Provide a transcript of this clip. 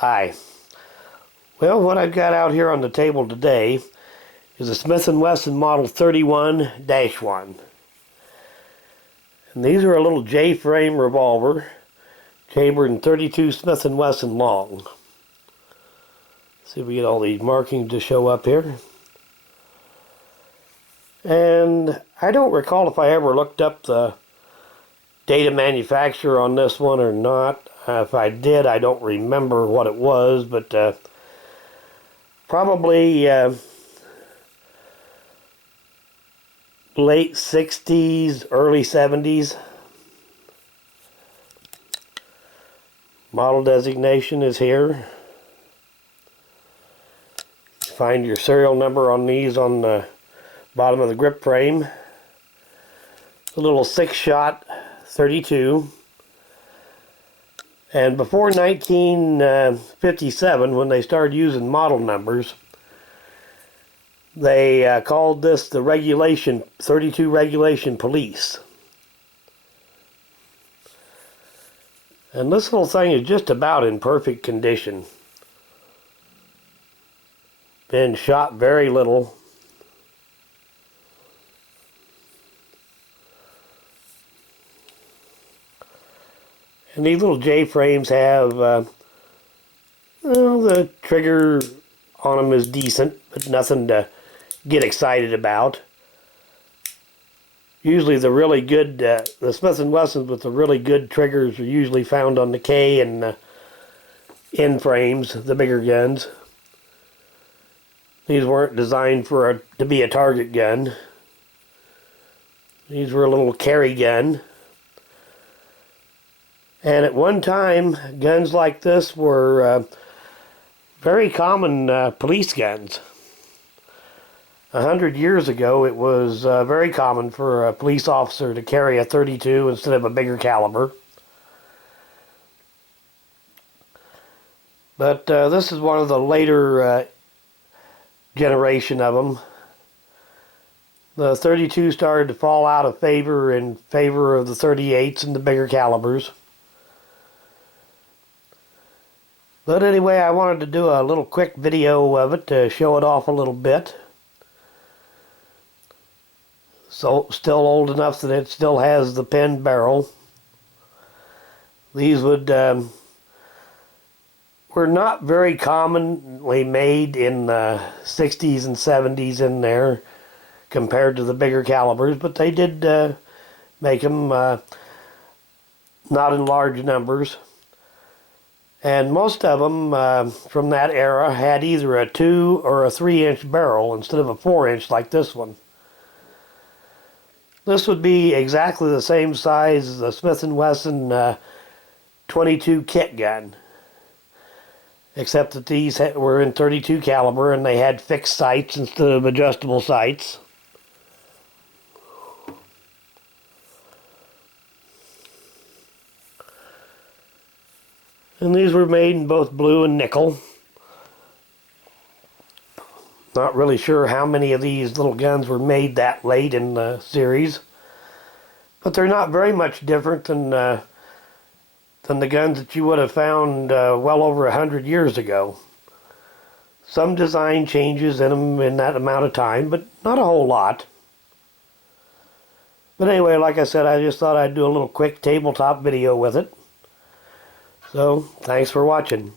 Hi. Well, what I've got out here on the table today is a Smith Wesson Model 31-1. And these are a little J-frame revolver chambered in 32 Smith Wesson Long. See if we get all these markings to show up here. And I don't recall if I ever looked up the date of manufacture on this one or not. If I did, I don't remember what it was, but probably late 60s, early 70s. Model designation is here. Find your serial number on these on the bottom of the grip frame. A little 6-shot 32. And before 1957, when they started using model numbers, they called this the regulation 32 regulation police. And this little thing is just about in perfect condition. Been shot very little. And these little J-frames have, well, the trigger on them is decent, but nothing to get excited about. Usually the really good, the Smith & Wessons with the really good triggers are usually found on the K and N frames, the bigger guns. These weren't designed to be a target gun. These were a little carry gun. And at one time, guns like this were very common police guns. 100 years ago, it was very common for a police officer to carry a 32 instead of a bigger caliber. But this is one of the later generation of them. The 32 started to fall out of favor in favor of the 38s and the bigger calibers. But anyway, I wanted to do a little quick video of it to show it off a little bit. So, still old enough that it still has the pen barrel. These were not very commonly made in the 60s and 70s in there compared to the bigger calibers, but they did make them not in large numbers. And most of them from that era had either a 2 or a 3-inch barrel instead of a 4-inch like this one. This would be exactly the same size as the Smith & Wesson 22 kit gun, except that these were in 32 caliber and they had fixed sights instead of adjustable sights. And these were made in both blue and nickel. Not really sure how many of these little guns were made that late in the series. But they're not very much different than the guns that you would have found well over 100 years ago. Some design changes in them in that amount of time, but not a whole lot. But anyway, like I said, I just thought I'd do a little quick tabletop video with it. So, thanks for watching.